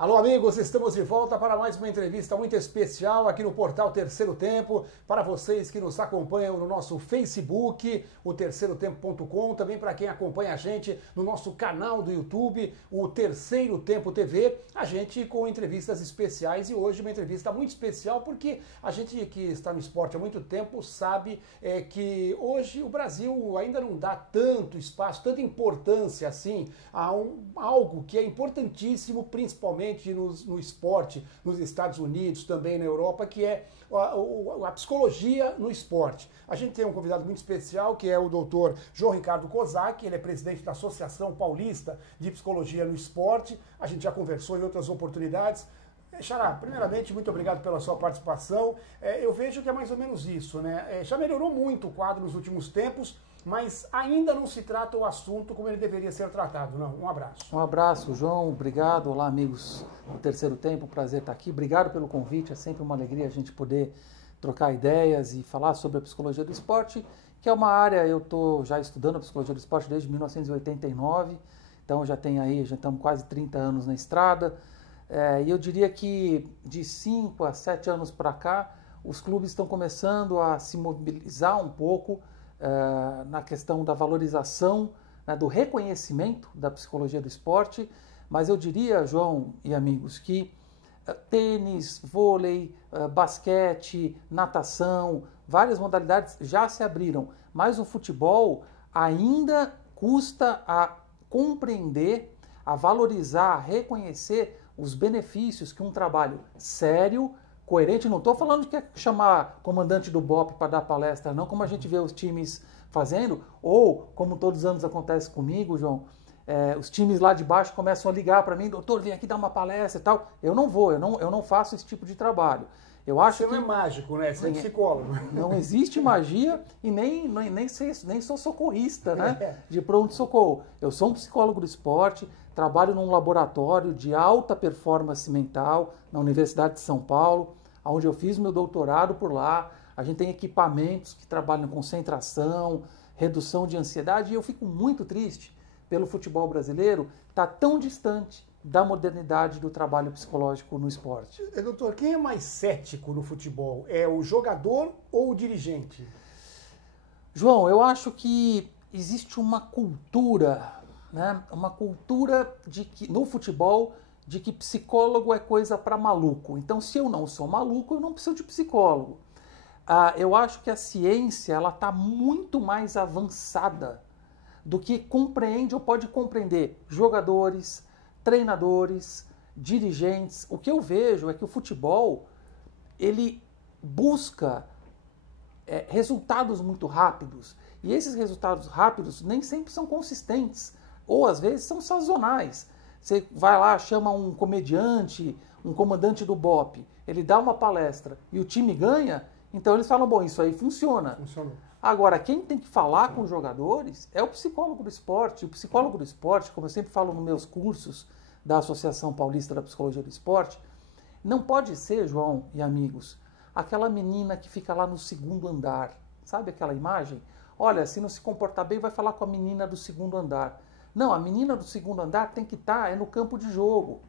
Alô, amigos, estamos de volta para mais uma entrevista muito especial aqui no portal Terceiro Tempo, para vocês que nos acompanham no nosso Facebook, o terceirotempo.com, também para quem acompanha a gente no nosso canal do YouTube, o Terceiro Tempo TV, a gente com entrevistas especiais e hoje uma entrevista muito especial porque a gente que está no esporte há muito tempo sabe que hoje o Brasil ainda não dá tanto espaço, tanta importância assim a algo que é importantíssimo, principalmente no esporte, nos Estados Unidos, também na Europa, que é a psicologia no esporte. A gente tem um convidado muito especial, que é o doutor João Ricardo Kozak, ele é presidente da Associação Paulista de Psicologia no Esporte, a gente já conversou em outras oportunidades. Xará, primeiramente, muito obrigado pela sua participação. Eu vejo que é mais ou menos isso, né? Já melhorou muito o quadro nos últimos tempos, mas ainda não se trata o assunto como ele deveria ser tratado, não. Um abraço. Um abraço, João. Obrigado. Olá, amigos do Terceiro Tempo. Prazer estar aqui. Obrigado pelo convite. É sempre uma alegria a gente poder trocar ideias e falar sobre a psicologia do esporte, que é uma área, eu estou já estudando a psicologia do esporte desde 1989, então já estamos quase 30 anos na estrada. E eu diria que de 5 a 7 anos para cá, os clubes estão começando a se mobilizar um pouco na questão da valorização, né, do reconhecimento da psicologia do esporte, mas eu diria, João e amigos, que tênis, vôlei, basquete, natação, várias modalidades já se abriram, mas o futebol ainda custa a compreender, a valorizar, a reconhecer os benefícios que um trabalho sério, coerente, não estou falando que é chamar comandante do BOP para dar palestra, não, como a gente vê os times fazendo, ou como todos os anos acontece comigo, João, os times lá de baixo começam a ligar para mim, doutor, vem aqui dar uma palestra e tal. Eu não vou, eu não faço esse tipo de trabalho. Eu acho Você não é mágico, né? Você é psicólogo. Não existe magia e nem sou socorrista, né? De pronto-socorro. Eu sou um psicólogo do esporte, trabalho num laboratório de alta performance mental na Universidade de São Paulo, onde eu fiz meu doutorado por lá. A gente tem equipamentos que trabalham com concentração, redução de ansiedade, e eu fico muito triste pelo futebol brasileiro estar tão distante da modernidade do trabalho psicológico no esporte. Doutor, quem é mais cético no futebol? É o jogador ou o dirigente? João, eu acho que existe uma cultura, né? Uma cultura no futebol de que psicólogo é coisa para maluco. Então, se eu não sou maluco, eu não preciso de psicólogo. Eu acho que a ciência ela está muito mais avançada do que compreende ou pode compreender jogadores, treinadores, dirigentes. O que eu vejo é que o futebol ele busca resultados muito rápidos, e esses resultados rápidos nem sempre são consistentes, ou às vezes são sazonais. Você vai lá, chama um comediante, um comandante do BOP, ele dá uma palestra e o time ganha, então eles falam, bom, isso aí funciona. Funcionou. Agora, quem tem que falar com os jogadores é o psicólogo do esporte. O psicólogo do esporte, como eu sempre falo nos meus cursos da Associação Paulista da Psicologia do Esporte, não pode ser, João e amigos, aquela menina que fica lá no segundo andar. Sabe aquela imagem? Olha, se não se comportar bem, vai falar com a menina do segundo andar. Não, a menina do segundo andar tem que estar no campo de jogo.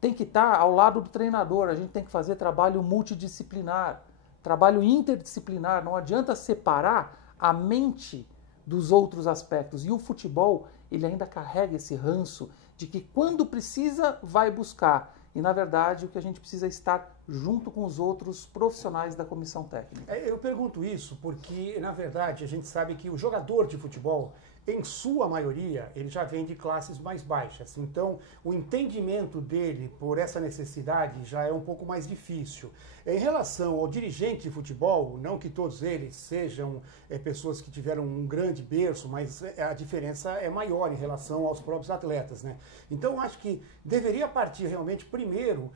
Tem que estar ao lado do treinador. A gente tem que fazer trabalho multidisciplinar. Trabalho interdisciplinar, não adianta separar a mente dos outros aspectos. E o futebol, ele ainda carrega esse ranço de que quando precisa, vai buscar. E, na verdade, o que a gente precisa é estar junto com os outros profissionais da comissão técnica. Eu pergunto isso porque, na verdade, a gente sabe que o jogador de futebol, em sua maioria, ele já vem de classes mais baixas. Então, o entendimento dele por essa necessidade já é um pouco mais difícil. Em relação ao dirigente de futebol, não que todos eles sejam pessoas que tiveram um grande berço, mas a diferença é maior em relação aos próprios atletas, né? Então, acho que deveria partir realmente primeiro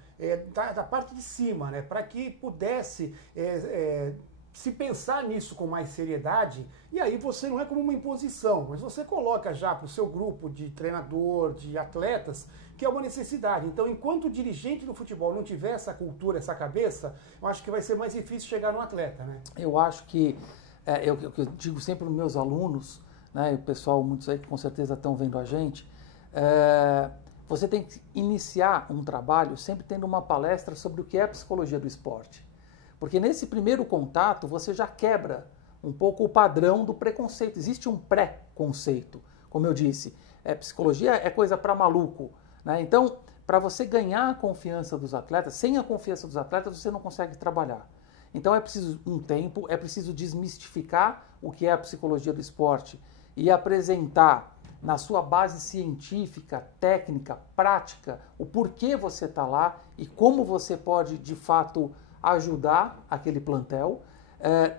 da parte de cima, né? Para que pudesse se pensar nisso com mais seriedade, e aí você não é como uma imposição, mas você coloca já para o seu grupo de treinador, de atletas, que é uma necessidade. Então, enquanto o dirigente do futebol não tiver essa cultura, essa cabeça, eu acho que vai ser mais difícil chegar no atleta, né? Eu acho que, eu digo sempre para os meus alunos, né, e o pessoal, muitos aí que com certeza estão vendo a gente, você tem que iniciar um trabalho sempre tendo uma palestra sobre o que é a psicologia do esporte. Porque nesse primeiro contato você já quebra um pouco o padrão do preconceito. Existe um pré-conceito, como eu disse. Psicologia é coisa para maluco, né? Então, para você ganhar a confiança dos atletas, sem a confiança dos atletas você não consegue trabalhar. Então é preciso um tempo, é preciso desmistificar o que é a psicologia do esporte e apresentar na sua base científica, técnica, prática, o porquê você está lá e como você pode, de fato, ajudar aquele plantel.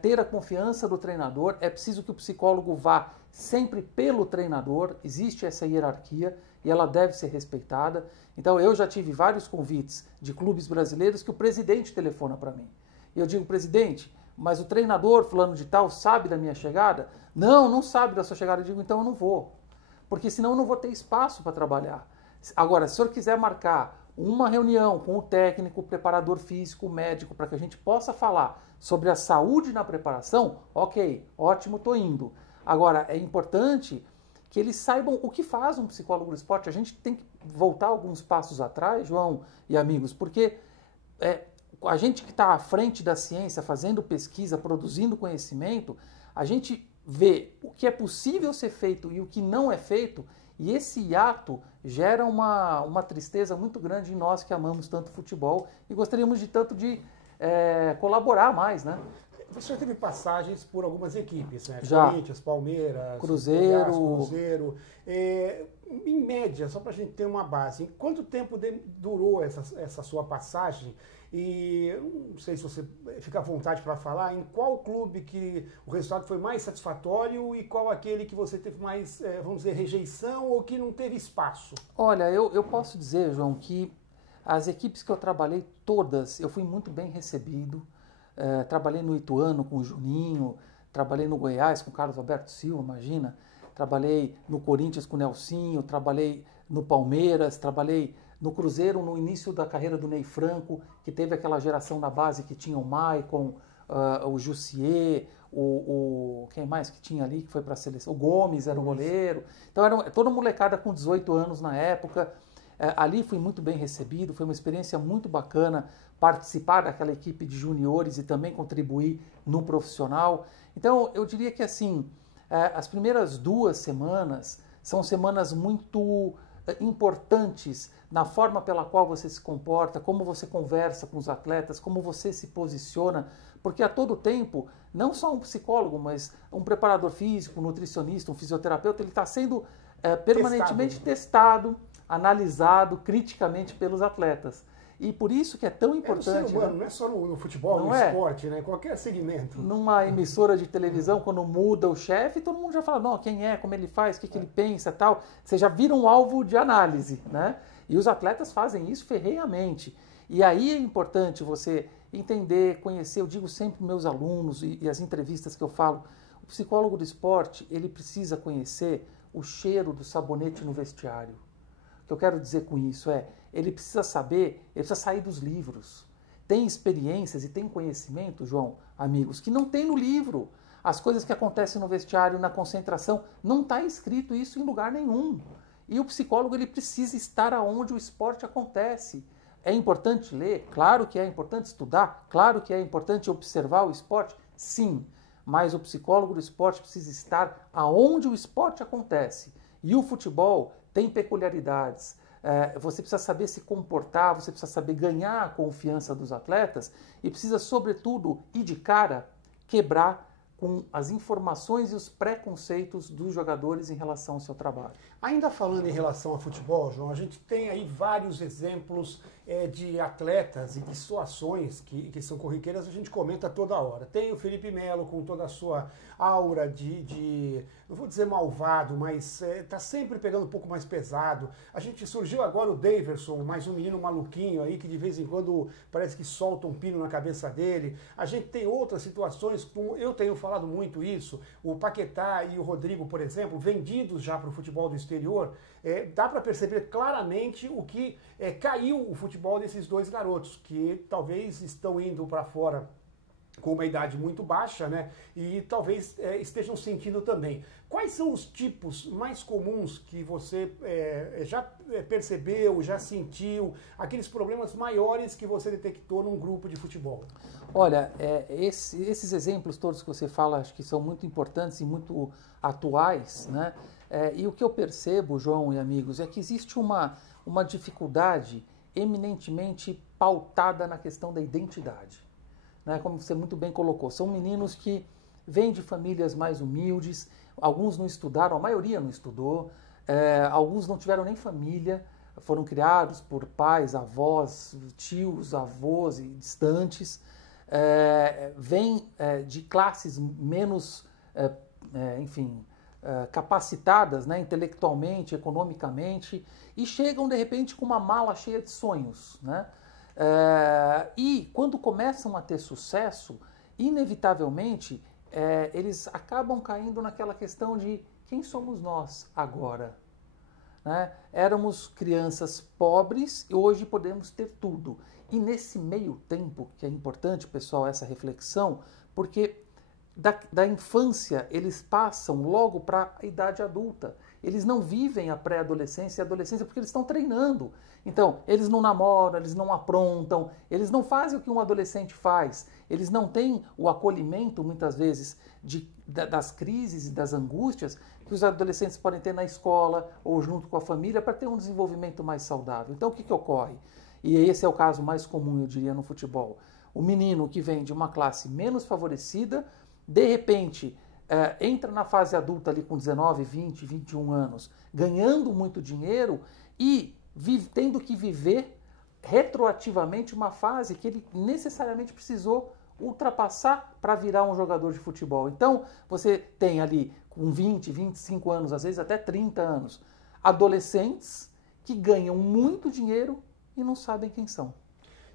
Ter a confiança do treinador, é preciso que o psicólogo vá sempre pelo treinador, existe essa hierarquia e ela deve ser respeitada. Então eu já tive vários convites de clubes brasileiros que o presidente telefona para mim. E eu digo, presidente, mas o treinador fulano de tal sabe da minha chegada? Não, não sabe da sua chegada. Eu digo, então eu não vou, porque senão eu não vou ter espaço para trabalhar. Agora, se o senhor quiser marcar uma reunião com o técnico, o preparador físico, o médico, para que a gente possa falar sobre a saúde na preparação, ok, ótimo, estou indo. Agora, é importante que eles saibam o que faz um psicólogo do esporte. A gente tem que voltar alguns passos atrás, João e amigos, porque a gente que está à frente da ciência, fazendo pesquisa, produzindo conhecimento, a gente vê o que é possível ser feito e o que não é feito, e esse hiato gera uma tristeza muito grande em nós que amamos tanto futebol e gostaríamos de tanto de colaborar mais, né? Você já teve passagens por algumas equipes, né? Já. Corinthians, Palmeiras, Cruzeiro. Goiás, Cruzeiro. Em média, só para a gente ter uma base, quanto tempo durou essa sua passagem? E não sei se você fica à vontade para falar, em qual clube que o resultado foi mais satisfatório e qual aquele que você teve mais, vamos dizer, rejeição ou que não teve espaço? Olha, eu posso dizer, João, que as equipes que eu trabalhei, todas, eu fui muito bem recebido. Trabalhei no Ituano com o Juninho, trabalhei no Goiás com o Carlos Alberto Silva, imagina. Trabalhei no Corinthians com o Nelsinho, trabalhei no Palmeiras, trabalhei no Cruzeiro no início da carreira do Ney Franco, que teve aquela geração na base que tinha o Maicon, o Jussier, quem mais que tinha ali que foi para a seleção? O Gomes era o goleiro. Então era toda molecada com 18 anos na época. Ali fui muito bem recebido, foi uma experiência muito bacana participar daquela equipe de juniores e também contribuir no profissional. Então eu diria que assim, as primeiras 2 semanas são semanas muito importantes na forma pela qual você se comporta, como você conversa com os atletas, como você se posiciona, porque a todo tempo, não só um psicólogo, mas um preparador físico, um nutricionista, um fisioterapeuta, ele está sendo permanentemente testado, analisado criticamente pelos atletas. E por isso que é tão importante... É no ser humano, né? Não é só no futebol, no esporte, né? Qualquer segmento. Numa emissora de televisão, quando muda o chefe, todo mundo já fala, não, quem é, como ele faz, o que ele pensa, tal. Você já vira um alvo de análise, né? E os atletas fazem isso ferrenhamente. E aí é importante você entender, conhecer, eu digo sempre para meus alunos e as entrevistas que eu falo, o psicólogo do esporte, ele precisa conhecer o cheiro do sabonete no vestiário. O que eu quero dizer com isso ele precisa saber, ele precisa sair dos livros. Tem experiências e tem conhecimento, João, amigos, que não tem no livro. As coisas que acontecem no vestiário, na concentração, não está escrito isso em lugar nenhum. E o psicólogo ele precisa estar aonde o esporte acontece. É importante ler? Claro que é importante estudar, claro que é importante observar o esporte, sim. Mas o psicólogo do esporte precisa estar aonde o esporte acontece. E o futebol tem peculiaridades. Você precisa saber se comportar, você precisa saber ganhar a confiança dos atletas e precisa, sobretudo, ir de cara, quebrar com as informações e os preconceitos dos jogadores em relação ao seu trabalho. Ainda falando em relação ao futebol, João, a gente tem aí vários exemplos de atletas e de situações que são corriqueiras, a gente comenta toda hora. Tem o Felipe Melo com toda a sua aura não vou dizer malvado, mas tá sempre pegando um pouco mais pesado. A gente surgiu agora o Daverson, mais um menino maluquinho aí que de vez em quando parece que solta um pino na cabeça dele. A gente tem outras situações, como eu tenho falado muito isso, o Paquetá e o Rodrigo, por exemplo, vendidos já para o futebol do exterior. Dá para perceber claramente o que caiu o futebol desses dois garotos, que talvez estão indo para fora com uma idade muito baixa, né? E talvez estejam sentindo também. Quais são os tipos mais comuns que você já percebeu, já sentiu, aqueles problemas maiores que você detectou num grupo de futebol? Olha, esses exemplos todos que você fala, acho que são muito importantes e muito atuais, né? E o que eu percebo, João e amigos, é que existe uma dificuldade eminentemente pautada na questão da identidade. Né, como você muito bem colocou, são meninos que vêm de famílias mais humildes, alguns não estudaram, a maioria não estudou, alguns não tiveram nem família, foram criados por pais, avós, tios, avós e distantes, vêm de classes menos, enfim, capacitadas, né, intelectualmente, economicamente, e chegam de repente com uma mala cheia de sonhos, né? E quando começam a ter sucesso, inevitavelmente eles acabam caindo naquela questão de quem somos nós agora? Né? Éramos crianças pobres e hoje podemos ter tudo. E nesse meio tempo, que é importante, pessoal, essa reflexão, porque da infância eles passam logo para a idade adulta. Eles não vivem a pré-adolescência e a adolescência porque eles estão treinando. Então, eles não namoram, eles não aprontam, eles não fazem o que um adolescente faz. Eles não têm o acolhimento, muitas vezes, das crises e das angústias que os adolescentes podem ter na escola ou junto com a família para ter um desenvolvimento mais saudável. Então, o que ocorre? E esse é o caso mais comum, eu diria, no futebol. O menino que vem de uma classe menos favorecida, de repente, entra na fase adulta ali com 19, 20, 21 anos, ganhando muito dinheiro e tendo que viver retroativamente uma fase que ele necessariamente precisou ultrapassar para virar um jogador de futebol. Então, você tem ali com 20, 25 anos, às vezes até 30 anos, adolescentes que ganham muito dinheiro e não sabem quem são.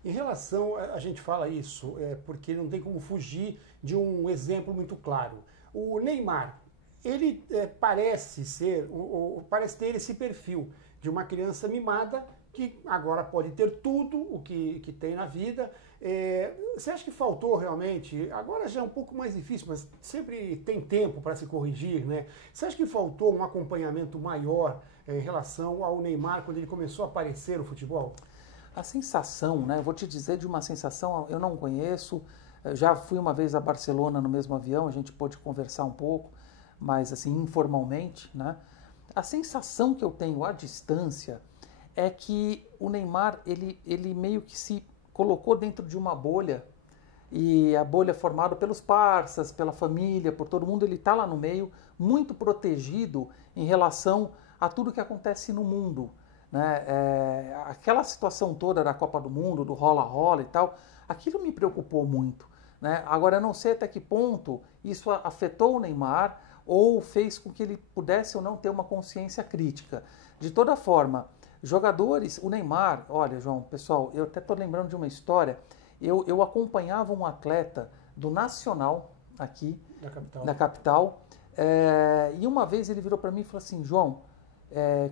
Em relação, a gente fala isso, porque não tem como fugir de um exemplo muito claro. O Neymar, ele parece ter esse perfil de uma criança mimada que agora pode ter tudo o que tem na vida. Você acha que faltou realmente? Agora já é um pouco mais difícil, mas sempre tem tempo para se corrigir, né? Você acha que faltou um acompanhamento maior em relação ao Neymar quando ele começou a aparecer no futebol? A sensação, né? Eu vou te dizer de uma sensação, eu não conheço, já fui uma vez a Barcelona no mesmo avião, a gente pôde conversar um pouco, mas assim, informalmente, né? A sensação que eu tenho à distância é que o Neymar, ele meio que se colocou dentro de uma bolha, e a bolha formada pelos parças, pela família, por todo mundo, ele está lá no meio, muito protegido em relação a tudo que acontece no mundo. Né? Aquela situação toda da Copa do Mundo, do rola-rola e tal, aquilo me preocupou muito. Né? Agora, eu não sei até que ponto isso afetou o Neymar ou fez com que ele pudesse ou não ter uma consciência crítica. De toda forma, jogadores, o Neymar, olha, João, pessoal, eu até estou lembrando de uma história, eu acompanhava um atleta do Nacional, aqui, da capital, e uma vez ele virou para mim e falou assim, João,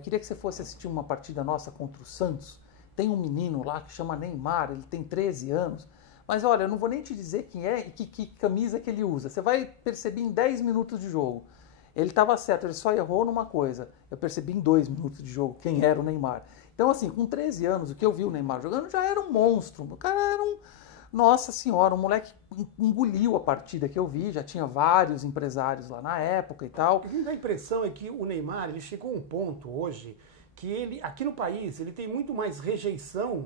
queria que você fosse assistir uma partida nossa contra o Santos. Tem um menino lá que chama Neymar, ele tem 13 anos. Mas olha, eu não vou nem te dizer quem é e que camisa que ele usa. Você vai perceber em 10 minutos de jogo. Ele estava certo, ele só errou numa coisa. Eu percebi em 2 minutos de jogo quem era o Neymar. Então assim, com 13 anos, o que eu vi o Neymar jogando já era um monstro. O cara era Nossa senhora, um moleque engoliu a partida que eu vi, já tinha vários empresários lá na época e tal. O que me dá a impressão é que o Neymar, ele chegou a um ponto hoje que ele, aqui no país, ele tem muito mais rejeição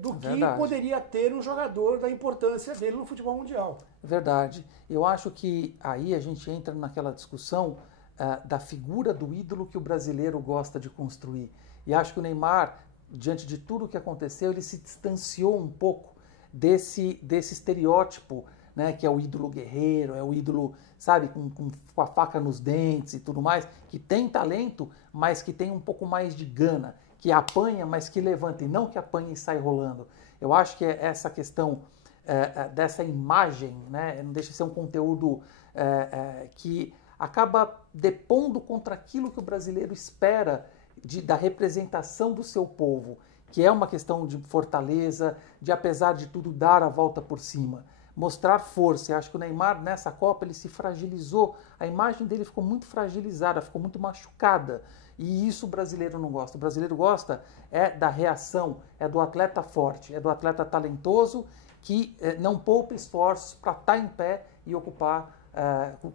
do que poderia ter um jogador da importância dele no futebol mundial. Verdade. Eu acho que aí a gente entra naquela discussão da figura do ídolo que o brasileiro gosta de construir. E acho que o Neymar, diante de tudo o que aconteceu, ele se distanciou um pouco desse estereótipo, né, que é o ídolo guerreiro, é o ídolo, sabe, com a faca nos dentes e tudo mais, que tem talento, mas que tem um pouco mais de gana, que apanha, mas que levanta, e não que apanha e sai rolando. Eu acho que essa questão dessa imagem, né, não deixa de ser um conteúdo que acaba depondo contra aquilo que o brasileiro espera da representação do seu povo, que é uma questão de fortaleza, de apesar de tudo dar a volta por cima. mostrar força. Eu acho que o Neymar, nessa Copa, ele se fragilizou. A imagem dele ficou muito fragilizada, ficou muito machucada. E isso o brasileiro não gosta. O brasileiro gosta da reação, é do atleta forte, é do atleta talentoso que não poupa esforços para estar em pé e ocupar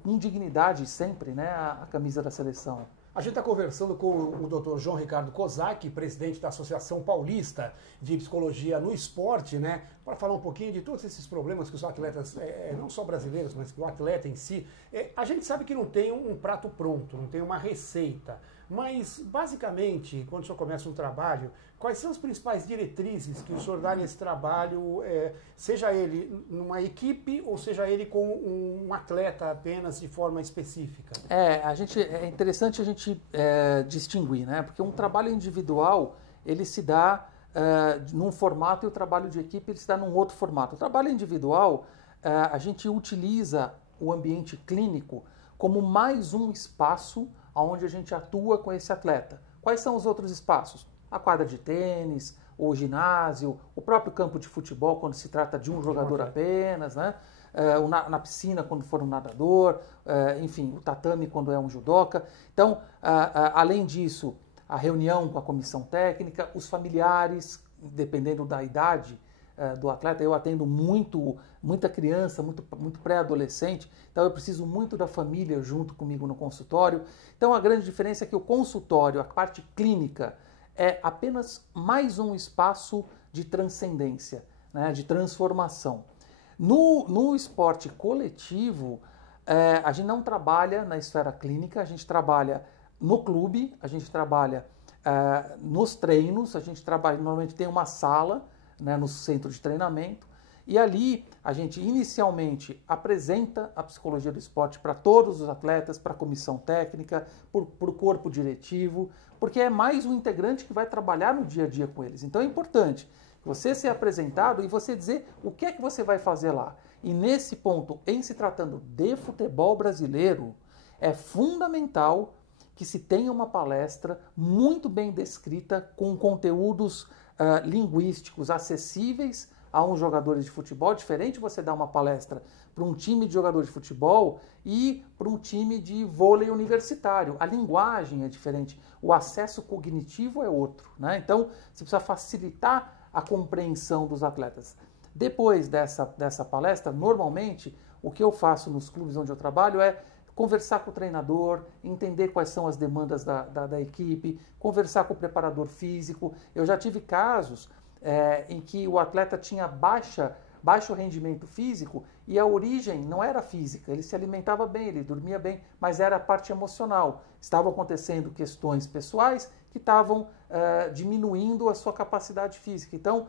com dignidade sempre, né, a camisa da seleção. A gente está conversando com o Dr. João Ricardo Kozak, presidente da Associação Paulista de Psicologia no Esporte, né, para falar um pouquinho de todos esses problemas que os atletas, não só brasileiros, mas que o atleta em si, a gente sabe que não tem um prato pronto, não tem uma receita, mas basicamente, quando o senhor começa um trabalho, quais são as principais diretrizes que o senhor dá nesse trabalho, seja ele numa equipe ou seja ele com um atleta apenas de forma específica? É interessante a gente distinguir, né? Porque um trabalho individual, ele se dá num formato e o trabalho de equipe ele se dá num outro formato. O trabalho individual, a gente utiliza o ambiente clínico como mais um espaço onde a gente atua com esse atleta. Quais são os outros espaços? A quadra de tênis, o ginásio, o próprio campo de futebol, quando se trata de um jogador apenas, né? Na piscina, quando for um nadador, enfim, o tatame, quando é um judoca. Então, além disso, a reunião com a comissão técnica, os familiares, dependendo da idade do atleta. Eu atendo muita criança, muito pré-adolescente, então eu preciso muito da família junto comigo no consultório. Então a grande diferença é que o consultório, a parte clínica, é apenas mais um espaço de transcendência, né, de transformação. No esporte coletivo, a gente não trabalha na esfera clínica, a gente trabalha no clube, a gente trabalha nos treinos, a gente trabalha, normalmente tem uma sala, né, no centro de treinamento, e ali a gente inicialmente apresenta a psicologia do esporte para todos os atletas, para a comissão técnica, para o corpo diretivo, porque é mais um integrante que vai trabalhar no dia a dia com eles. Então é importante você ser apresentado e você dizer o que é que você vai fazer lá. E nesse ponto, em se tratando de futebol brasileiro, é fundamental que se tenha uma palestra muito bem descrita, com conteúdos linguísticos acessíveis a uns jogadores de futebol. Diferente você dar uma palestra para um time de jogador de futebol e para um time de vôlei universitário. A linguagem é diferente, o acesso cognitivo é outro, né? Então, você precisa facilitar a compreensão dos atletas. Depois dessa palestra, normalmente, o que eu faço nos clubes onde eu trabalho é conversar com o treinador, entender quais são as demandas da equipe, conversar com o preparador físico. Eu já tive casos em que o atleta tinha baixo rendimento físico e a origem não era física, ele se alimentava bem, ele dormia bem, mas era a parte emocional. Estavam acontecendo questões pessoais que estavam diminuindo a sua capacidade física. Então,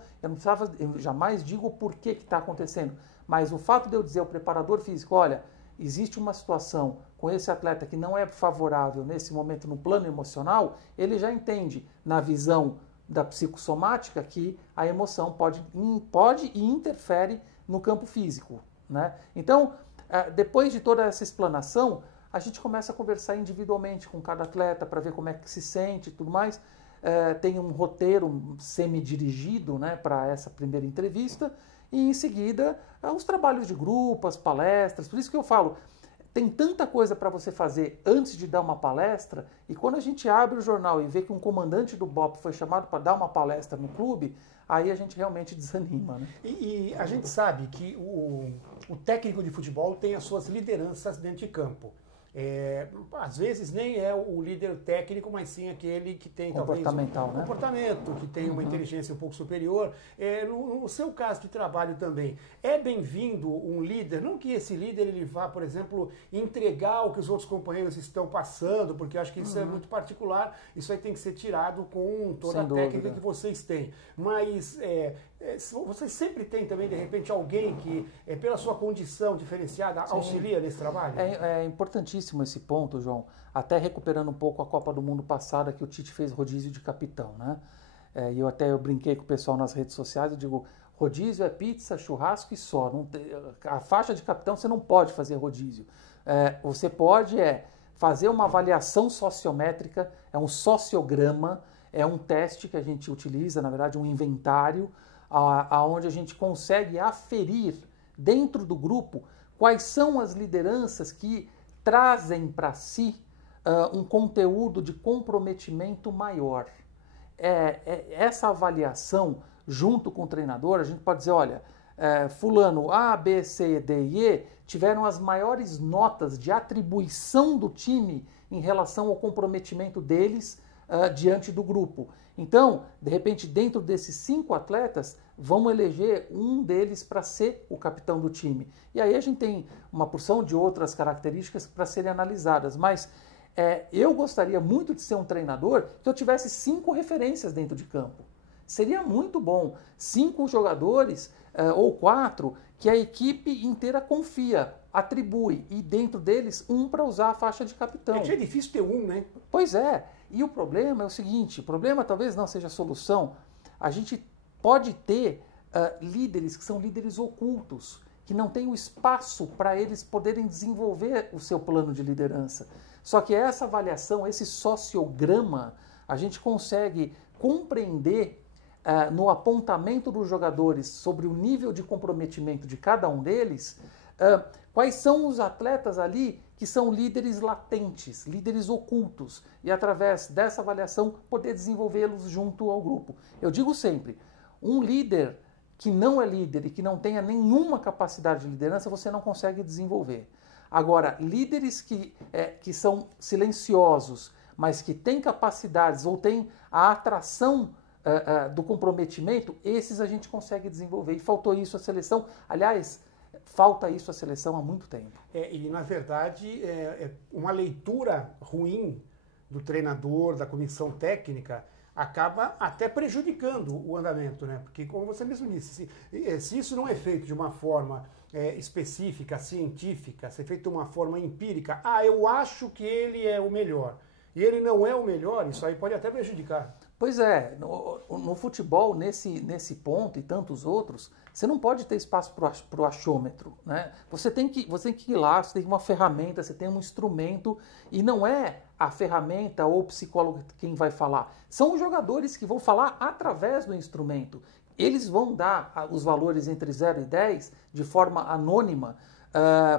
eu jamais digo o porquê que está acontecendo, mas o fato de eu dizer ao preparador físico, olha, existe uma situação com esse atleta que não é favorável nesse momento no plano emocional, ele já entende na visão da psicossomática que a emoção pode e interfere no campo físico, né? Então, depois de toda essa explanação, a gente começa a conversar individualmente com cada atleta para ver como é que se sente e tudo mais. Tem um roteiro semi-dirigido, né, para essa primeira entrevista. E em seguida, os trabalhos de grupo, as palestras. Por isso que eu falo, tem tanta coisa para você fazer antes de dar uma palestra, e quando a gente abre o jornal e vê que um comandante do BOP foi chamado para dar uma palestra no clube, aí a gente realmente desanima, né? E a gente sabe que o técnico de futebol tem as suas lideranças dentro de campo. Às vezes nem é o líder técnico, mas sim aquele que tem comportamental, talvez um comportamento, que tem uma inteligência um pouco superior. No seu caso de trabalho também, é bem-vindo um líder, não que esse líder ele vá, por exemplo, entregar o que os outros companheiros estão passando, porque eu acho que isso é muito particular, isso aí tem que ser tirado com toda a técnica que vocês têm. Mas vocês sempre tem também, de repente, alguém que, pela sua condição diferenciada, auxilia nesse trabalho? É importantíssimo esse ponto, João. Até recuperando um pouco a Copa do Mundo passada, que o Tite fez rodízio de capitão, né? E eu brinquei com o pessoal nas redes sociais, eu digo, rodízio é pizza, churrasco e só. A faixa de capitão você não pode fazer rodízio. Você pode fazer uma avaliação sociométrica, é um sociograma, é um teste que a gente utiliza, na verdade, um inventário, aonde a gente consegue aferir dentro do grupo, quais são as lideranças que trazem para si um conteúdo de comprometimento maior. Essa avaliação, junto com o treinador, a gente pode dizer, olha, fulano A, B, C, D e E tiveram as maiores notas de atribuição do time em relação ao comprometimento deles diante do grupo. Então, de repente, dentro desses 5 atletas, vamos eleger um deles para ser o capitão do time. E aí a gente tem uma porção de outras características para serem analisadas, mas eu gostaria muito de ser um treinador que eu tivesse 5 referências dentro de campo. Seria muito bom. 5 jogadores ou 4 que a equipe inteira confia, atribui, e dentro deles um para usar a faixa de capitão. É difícil ter um, né? Pois é. E o problema é o seguinte, o problema talvez não seja a solução. A gente pode ter líderes que são líderes ocultos, que não têm o espaço para eles poderem desenvolver o seu plano de liderança. Só que essa avaliação, esse sociograma, a gente consegue compreender no apontamento dos jogadores sobre o nível de comprometimento de cada um deles, quais são os atletas ali que são líderes latentes, líderes ocultos, e através dessa avaliação poder desenvolvê-los junto ao grupo. Eu digo sempre, um líder que não é líder e que não tenha nenhuma capacidade de liderança, você não consegue desenvolver. Agora, líderes que são silenciosos, mas que têm capacidades ou têm a atração do comprometimento, esses a gente consegue desenvolver. E faltou isso à seleção. Aliás, falta isso à seleção há muito tempo. E na verdade, uma leitura ruim do treinador, da comissão técnica, acaba até prejudicando o andamento, né? Porque, como você mesmo disse, se isso não é feito de uma forma específica, científica, se é feito de uma forma empírica, eu acho que ele é o melhor, e ele não é o melhor, isso aí pode até prejudicar. Pois é, no futebol, nesse ponto e tantos outros, você não pode ter espaço para o achômetro, né? Você tem que ir lá, você tem uma ferramenta, você tem um instrumento, e não é a ferramenta ou o psicólogo quem vai falar. São os jogadores que vão falar através do instrumento. Eles vão dar os valores entre 0 e 10 de forma anônima,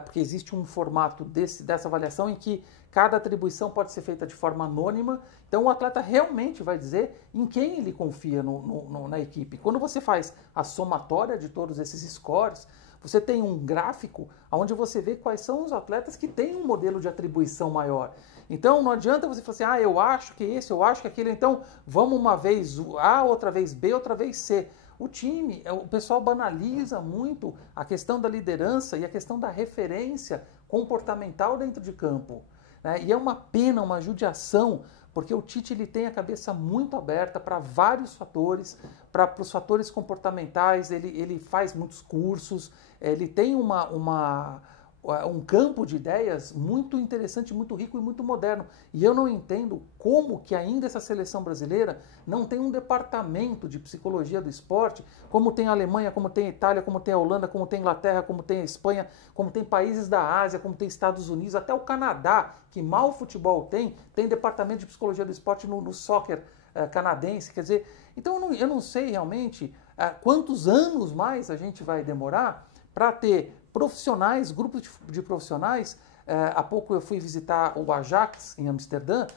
porque existe um formato dessa avaliação em que cada atribuição pode ser feita de forma anônima. Então o atleta realmente vai dizer em quem ele confia na equipe. Quando você faz a somatória de todos esses scores, você tem um gráfico onde você vê quais são os atletas que têm um modelo de atribuição maior. Então não adianta você falar assim, eu acho que esse, eu acho que aquele, então vamos uma vez A, outra vez B, outra vez C. O time, o pessoal banaliza muito a questão da liderança e a questão da referência comportamental dentro de campo, né? E é uma pena, uma judiação, porque o Tite ele tem a cabeça muito aberta para vários fatores, para os fatores comportamentais, ele faz muitos cursos, ele tem um campo de ideias muito interessante, muito rico e muito moderno. E eu não entendo como que ainda essa seleção brasileira não tem um departamento de psicologia do esporte, como tem a Alemanha, como tem a Itália, como tem a Holanda, como tem a Inglaterra, como tem a Espanha, como tem países da Ásia, como tem Estados Unidos, até o Canadá, que mal futebol tem departamento de psicologia do esporte no soccer canadense. Quer dizer, então eu não sei realmente quantos anos mais a gente vai demorar para ter profissionais, grupos de profissionais. Há pouco eu fui visitar o Ajax em Amsterdã,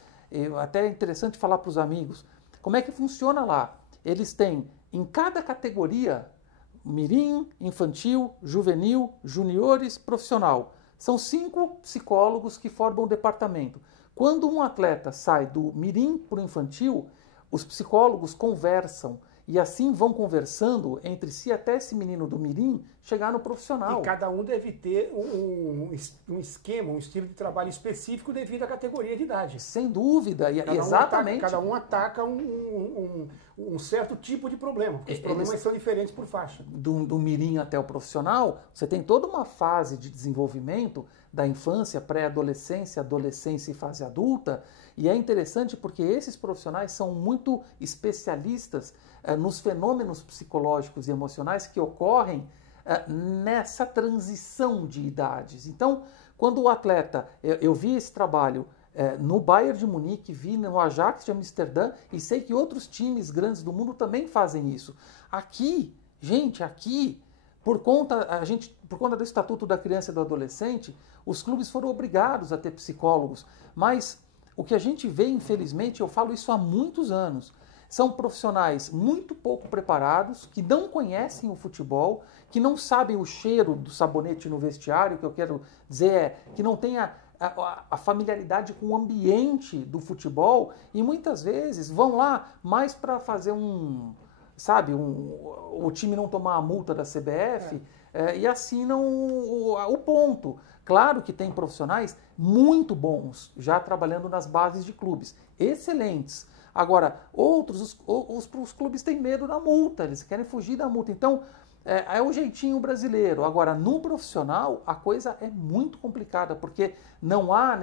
até é interessante falar para os amigos, como é que funciona lá? Eles têm em cada categoria, mirim, infantil, juvenil, juniores, profissional. São 5 psicólogos que formam o departamento. Quando um atleta sai do mirim para o infantil, os psicólogos conversam, e assim vão conversando entre si até esse menino do mirim chegar no profissional. E cada um deve ter um esquema, um estilo de trabalho específico devido à categoria de idade. Sem dúvida, exatamente. Cada um ataca um certo tipo de problema, porque os problemas são diferentes por faixa. Do mirim até o profissional, você tem toda uma fase de desenvolvimento da infância, pré-adolescência, adolescência e fase adulta, e é interessante porque esses profissionais são muito especialistas nos fenômenos psicológicos e emocionais que ocorrem nessa transição de idades. Então, quando o atleta, eu vi esse trabalho no Bayern de Munique, vi no Ajax de Amsterdã e sei que outros times grandes do mundo também fazem isso. Aqui, gente, por conta do Estatuto da Criança e do Adolescente, os clubes foram obrigados a ter psicólogos, mas o que a gente vê, infelizmente, eu falo isso há muitos anos, são profissionais muito pouco preparados, que não conhecem o futebol, que não sabem o cheiro do sabonete no vestiário, que eu quero dizer é que não tem a familiaridade com o ambiente do futebol e muitas vezes vão lá mais para fazer o time não tomar a multa da CBF e assinam o ponto. Claro que tem profissionais muito bons já trabalhando nas bases de clubes, excelentes. Agora, os clubes têm medo da multa, eles querem fugir da multa. Então, é o jeitinho brasileiro. Agora, no profissional, a coisa é muito complicada, porque não há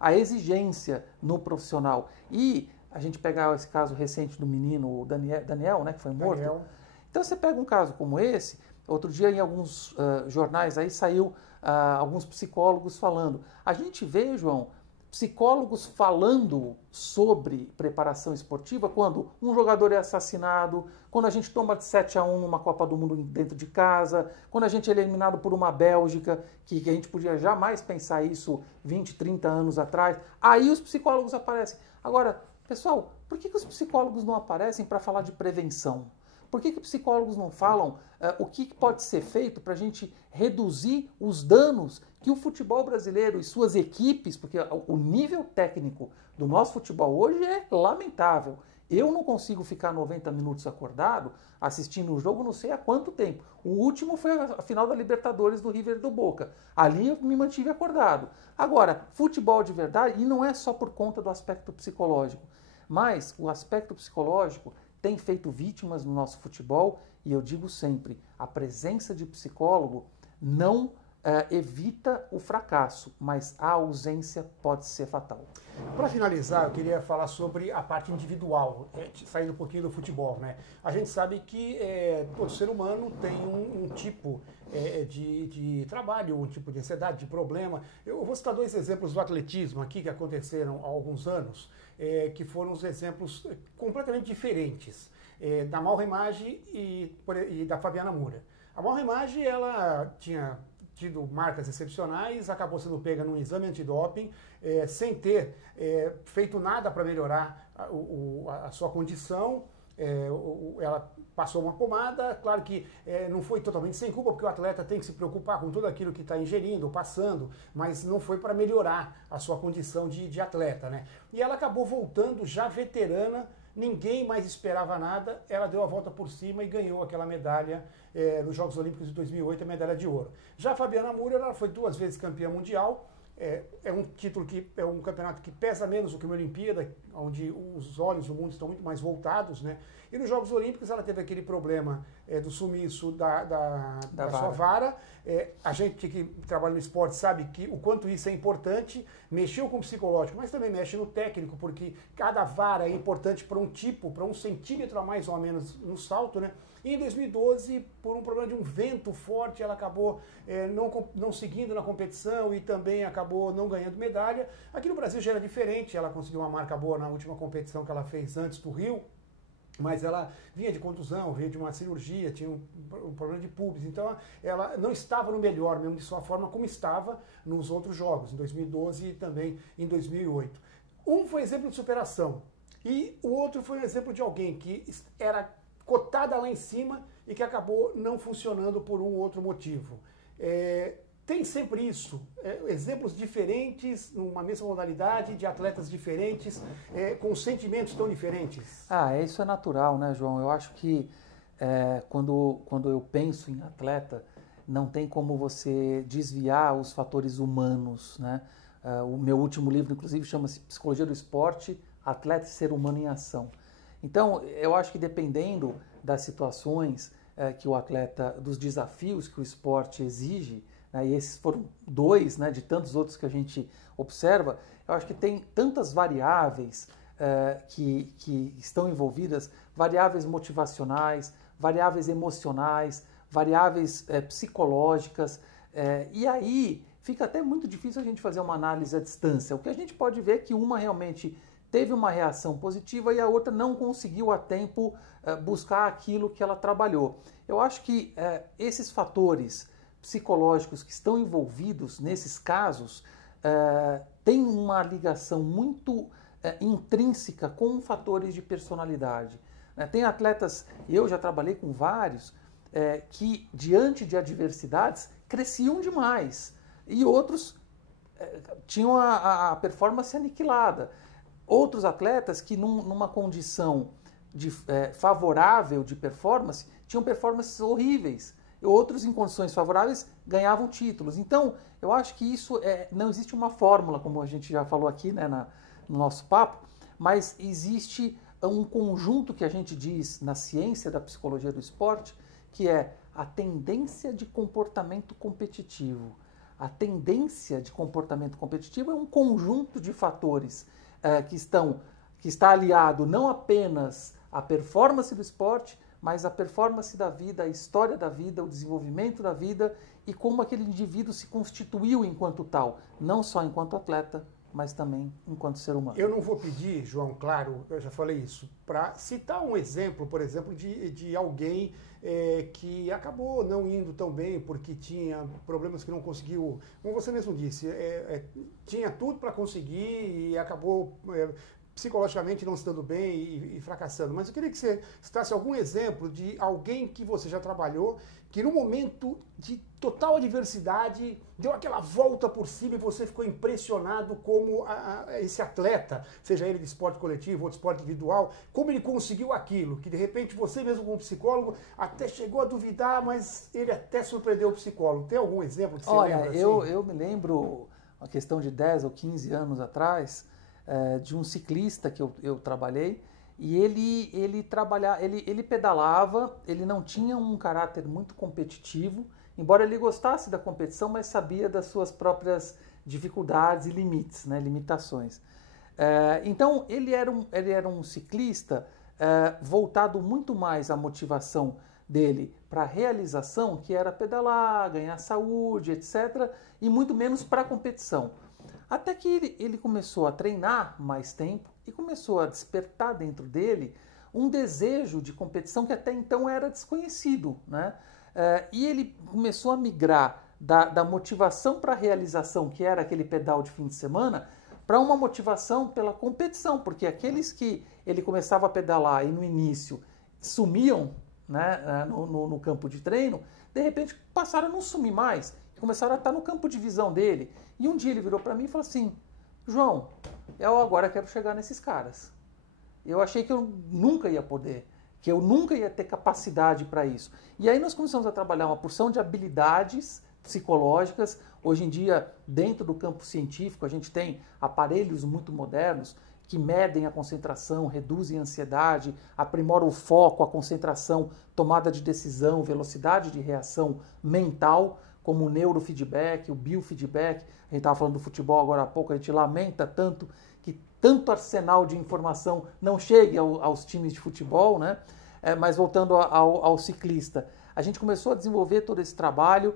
a exigência no profissional. E a gente pegar esse caso recente do menino Daniel, né, que foi morto. Daniel. Então, você pega um caso como esse, outro dia em alguns jornais aí saiu alguns psicólogos falando. A gente vê, João, psicólogos falando sobre preparação esportiva quando um jogador é assassinado, quando a gente toma de 7-1 numa Copa do Mundo dentro de casa, quando a gente é eliminado por uma Bélgica, que a gente podia jamais pensar isso 20, 30 anos atrás. Aí os psicólogos aparecem. Agora, pessoal, por que os psicólogos não aparecem para falar de prevenção? Por que psicólogos não falam o que pode ser feito para a gente reduzir os danos que o futebol brasileiro e suas equipes, porque o nível técnico do nosso futebol hoje é lamentável. Eu não consigo ficar 90 minutos acordado assistindo um jogo não sei há quanto tempo. O último foi a final da Libertadores do River e do Boca. Ali eu me mantive acordado. Agora, futebol de verdade, e não é só por conta do aspecto psicológico, mas o aspecto psicológico tem feito vítimas no nosso futebol e eu digo sempre, a presença de psicólogo não evita o fracasso, mas a ausência pode ser fatal. Para finalizar, eu queria falar sobre a parte individual, saindo um pouquinho do futebol, né? A gente sabe que todo ser humano tem um tipo de trabalho, um tipo de ansiedade, de problema. Eu vou citar 2 exemplos do atletismo aqui que aconteceram há alguns anos, que foram os exemplos completamente diferentes, da Mal Remage e da Fabiana Moura. A Mal Remage, ela tinha tido marcas excepcionais, acabou sendo pega num exame antidoping, sem ter feito nada para melhorar a sua condição. Ela passou uma pomada, claro que não foi totalmente sem culpa, porque o atleta tem que se preocupar com tudo aquilo que está ingerindo, passando, mas não foi para melhorar a sua condição de atleta, né? E ela acabou voltando já veterana, ninguém mais esperava nada, ela deu a volta por cima e ganhou aquela medalha nos Jogos Olímpicos de 2008, a medalha de ouro. Já a Fabiana Moura, ela foi 2 vezes campeã mundial, é um título é um campeonato que pesa menos do que uma Olimpíada, onde os olhos do mundo estão muito mais voltados, né? E nos Jogos Olímpicos ela teve aquele problema do sumiço da sua vara. A gente que trabalha no esporte sabe que o quanto isso é importante, mexeu com o psicológico, mas também mexe no técnico, porque cada vara é importante para um centímetro a mais ou a menos no salto, né? E em 2012, por um problema de um vento forte, ela acabou não seguindo na competição e também acabou não ganhando medalha. Aqui no Brasil já era diferente, ela conseguiu uma marca boa na última competição que ela fez antes do Rio, mas ela vinha de contusão, vinha de uma cirurgia, tinha um problema de pubis, então ela não estava no melhor mesmo de sua forma como estava nos outros jogos, em 2012 e também em 2008. Um foi exemplo de superação e o outro foi um exemplo de alguém que era cotada lá em cima e que acabou não funcionando por um outro motivo. Tem sempre isso, exemplos diferentes, numa mesma modalidade, de atletas diferentes, com sentimentos tão diferentes. Isso é natural, né, João? Eu acho que quando eu penso em atleta, não tem como você desviar os fatores humanos, né? O meu último livro, inclusive, chama-se Psicologia do Esporte, Atleta e Ser Humano em Ação. Então, eu acho que dependendo das situações que o atleta, dos desafios que o esporte exige, e esses foram 2, né, de tantos outros que a gente observa, eu acho que tem tantas variáveis que estão envolvidas, variáveis motivacionais, variáveis emocionais, variáveis psicológicas, e aí fica até muito difícil a gente fazer uma análise à distância. O que a gente pode ver é que uma realmente teve uma reação positiva e a outra não conseguiu a tempo buscar aquilo que ela trabalhou. Eu acho que esses fatores psicológicos que estão envolvidos nesses casos têm uma ligação muito intrínseca com fatores de personalidade. Tem atletas, eu já trabalhei com vários, que diante de adversidades cresciam demais e outros tinham a performance aniquilada. Outros atletas que numa condição favorável de performance tinham performances horríveis. E outros em condições favoráveis ganhavam títulos. Então, eu acho que isso não existe uma fórmula, como a gente já falou aqui, né, no nosso papo, mas existe um conjunto que a gente diz na ciência da psicologia do esporte, que é a tendência de comportamento competitivo. A tendência de comportamento competitivo é um conjunto de fatores que está aliado não apenas à performance do esporte, mas à performance da vida, a história da vida, o desenvolvimento da vida e como aquele indivíduo se constituiu enquanto tal, não só enquanto atleta, mas também enquanto ser humano. Eu não vou pedir, João, claro, eu já falei isso, para citar um exemplo, por exemplo, de alguém que acabou não indo tão bem porque tinha problemas que não conseguiu, como você mesmo disse, tinha tudo para conseguir e acabou psicologicamente não se dando bem e fracassando. Mas eu queria que você citasse algum exemplo de alguém que você já trabalhou, que num momento de total adversidade deu aquela volta por cima e você ficou impressionado como esse atleta, seja ele de esporte coletivo ou de esporte individual, como ele conseguiu aquilo, que de repente você mesmo como psicólogo até chegou a duvidar, mas ele até surpreendeu o psicólogo. Tem algum exemplo que você lembra? Assim? Eu me lembro, uma questão de 10 ou 15 anos atrás, de um ciclista que eu trabalhei, e ele pedalava, ele não tinha um caráter muito competitivo, embora ele gostasse da competição, mas sabia das suas próprias dificuldades e limites, né, limitações. Então ele era um ciclista voltado muito mais à motivação dele para a realização, que era pedalar, ganhar saúde, etc., e muito menos para a competição. Até que ele começou a treinar mais tempo e começou a despertar dentro dele um desejo de competição que até então era desconhecido, né? E ele começou a migrar da motivação para a realização, que era aquele pedal de fim de semana, para uma motivação pela competição, porque aqueles que ele começava a pedalar e no início sumiam, né, no campo de treino, de repente passaram a não sumir mais, começaram a estar no campo de visão dele. E um dia ele virou para mim e falou assim: João, eu agora quero chegar nesses caras. Eu achei que eu nunca ia poder, que eu nunca ia ter capacidade para isso. E aí nós começamos a trabalhar uma porção de habilidades psicológicas. Hoje em dia, dentro do campo científico, a gente tem aparelhos muito modernos que medem a concentração, reduzem a ansiedade, aprimoram o foco, a concentração, tomada de decisão, velocidade de reação mental, como o neurofeedback, o biofeedback. A gente estava falando do futebol agora há pouco, a gente lamenta tanto que tanto arsenal de informação não chegue aos times de futebol, né? Mas voltando ao ciclista, a gente começou a desenvolver todo esse trabalho,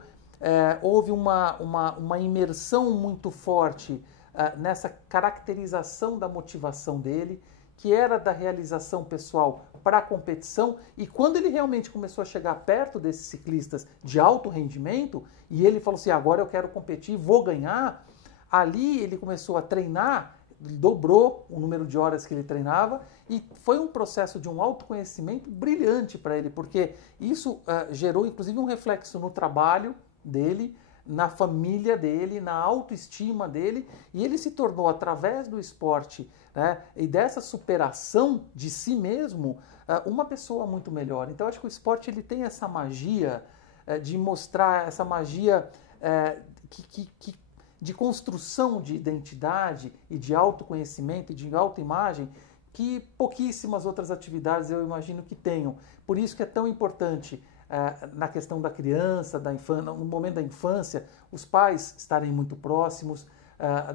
houve uma imersão muito forte nessa caracterização da motivação dele, que era da realização pessoal para a competição, e quando ele realmente começou a chegar perto desses ciclistas de alto rendimento, e ele falou assim, agora eu quero competir, vou ganhar, ali ele começou a treinar, dobrou o número de horas que ele treinava, e foi um processo de um autoconhecimento brilhante para ele, porque isso gerou inclusive um reflexo no trabalho dele, na família dele, na autoestima dele, e ele se tornou, através do esporte, né, e dessa superação de si mesmo, uma pessoa muito melhor. Então, acho que o esporte ele tem essa magia de mostrar, essa magia de construção de identidade e de autoconhecimento e de autoimagem que pouquíssimas outras atividades eu imagino que tenham. Por isso que é tão importante na questão da criança, no momento da infância, os pais estarem muito próximos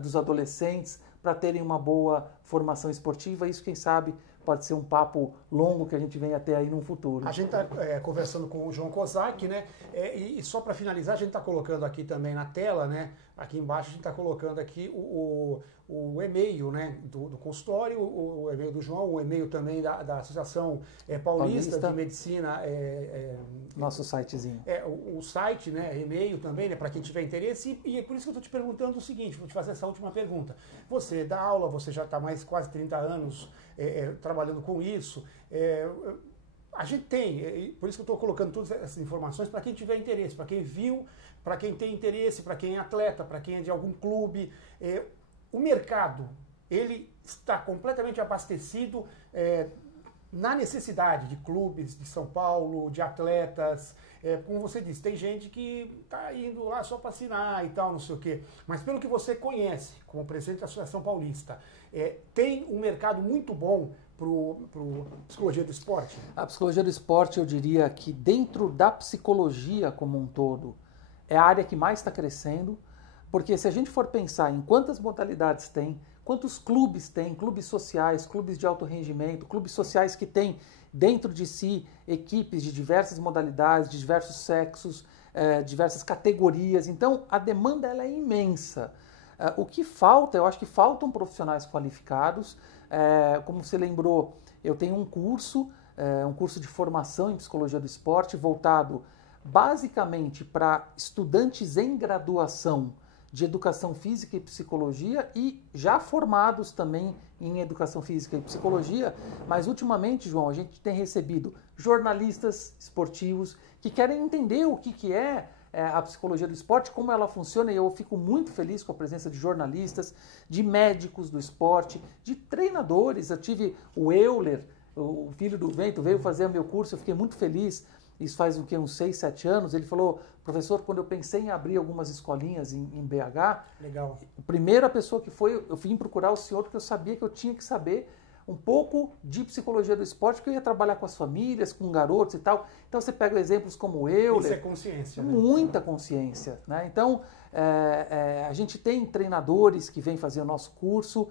dos adolescentes para terem uma boa formação esportiva. Isso, quem sabe, pode ser um papo longo que a gente vem até aí no futuro. A gente está conversando com o João Kozak, né? E só para finalizar, a gente está colocando aqui também na tela, né? Aqui embaixo a gente está colocando aqui o e-mail, né, do consultório, o e-mail do João, o e-mail também da Associação Paulista de Medicina. Nosso sitezinho. O site, né, e-mail também, né, para quem tiver interesse. E é por isso que eu estou te perguntando o seguinte, vou te fazer essa última pergunta. Você dá aula, você já está mais quase 30 anos trabalhando com isso. A gente tem, por isso que eu estou colocando todas essas informações para quem tiver interesse, para quem viu, para quem tem interesse, para quem é atleta, para quem é de algum clube. O mercado, ele está completamente abastecido na necessidade de clubes de São Paulo, de atletas. Como você disse, tem gente que está indo lá só para assinar e tal, não sei o quê. Mas pelo que você conhece, como presidente da Associação Paulista, tem um mercado muito bom para psicologia do esporte? A psicologia do esporte, eu diria que dentro da psicologia como um todo, é a área que mais está crescendo, porque se a gente for pensar em quantas modalidades tem, quantos clubes tem, clubes sociais, clubes de alto rendimento, clubes sociais que têm dentro de si equipes de diversas modalidades, de diversos sexos, diversas categorias, então a demanda ela é imensa. O que falta, eu acho que faltam profissionais qualificados. Como você lembrou, eu tenho um curso de formação em psicologia do esporte voltado basicamente para estudantes em graduação de educação física e psicologia e já formados também em educação física e psicologia, mas ultimamente, João, a gente tem recebido jornalistas esportivos que querem entender o que é a psicologia do esporte, como ela funciona, e eu fico muito feliz com a presença de jornalistas, de médicos do esporte, de treinadores. Eu tive o Euler, o filho do vento, veio fazer o meu curso, eu fiquei muito feliz. Isso faz uns 6, 7 anos. Ele falou, professor, quando eu pensei em abrir algumas escolinhas em BH, legal. A primeira pessoa que foi, eu vim procurar o senhor porque eu sabia que eu tinha que saber um pouco de psicologia do esporte, porque eu ia trabalhar com as famílias, com garotos e tal. Então você pega exemplos como o Euler. Isso é consciência, né? Muita consciência, né? Então a gente tem treinadores que vêm fazer o nosso curso.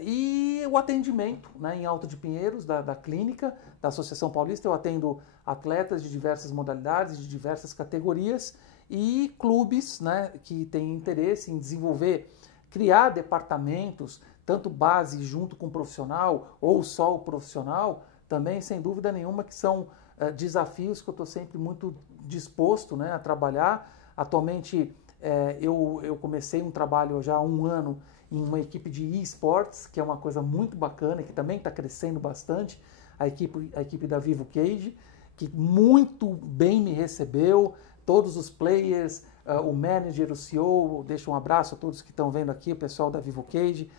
E o atendimento, né, em Alto de Pinheiros, da clínica, da Associação Paulista, eu atendo atletas de diversas modalidades, de diversas categorias e clubes, né, que têm interesse em desenvolver, criar departamentos, tanto base junto com o profissional ou só o profissional, também sem dúvida nenhuma que são desafios que eu estou sempre muito disposto, né, a trabalhar. Atualmente eu comecei um trabalho já há 1 ano em uma equipe de eSports, que é uma coisa muito bacana, que também está crescendo bastante, a equipe da Vivo Cage, que muito bem me recebeu, todos os players, o manager, o CEO, deixo um abraço a todos que estão vendo aqui, o pessoal da Vivo Cage,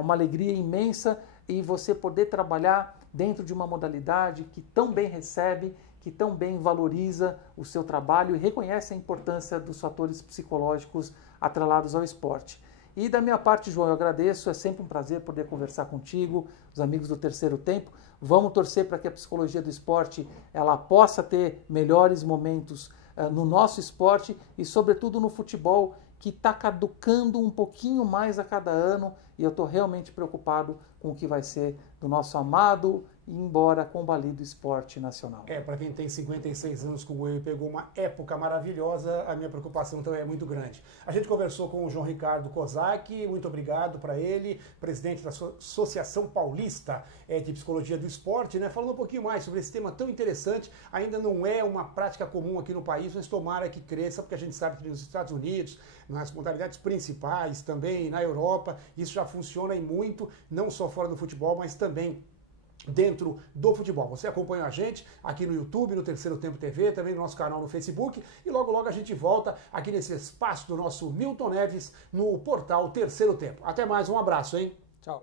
uma alegria imensa e você poder trabalhar dentro de uma modalidade que tão bem recebe, que tão bem valoriza o seu trabalho e reconhece a importância dos fatores psicológicos atrelados ao esporte. E da minha parte, João, eu agradeço, é sempre um prazer poder conversar contigo, os amigos do Terceiro Tempo. Vamos torcer para que a psicologia do esporte ela possa ter melhores momentos no nosso esporte e, sobretudo, no futebol, que está caducando um pouquinho mais a cada ano e eu estou realmente preocupado com o que vai ser do nosso amado e embora combalido esporte nacional. Para quem tem 56 anos como eu e pegou uma época maravilhosa, a minha preocupação também é muito grande. A gente conversou com o João Ricardo Kozak, muito obrigado para ele, presidente da Associação Paulista de Psicologia do Esporte, né? Falando um pouquinho mais sobre esse tema tão interessante, ainda não é uma prática comum aqui no país, mas tomara que cresça, porque a gente sabe que nos Estados Unidos, nas modalidades principais, também na Europa, isso já funciona e muito, não só fora do futebol, mas também dentro do futebol. Você acompanha a gente aqui no YouTube, no Terceiro Tempo TV, também no nosso canal no Facebook e logo logo a gente volta aqui nesse espaço do nosso Milton Neves no portal Terceiro Tempo. Até mais, um abraço, hein? Tchau.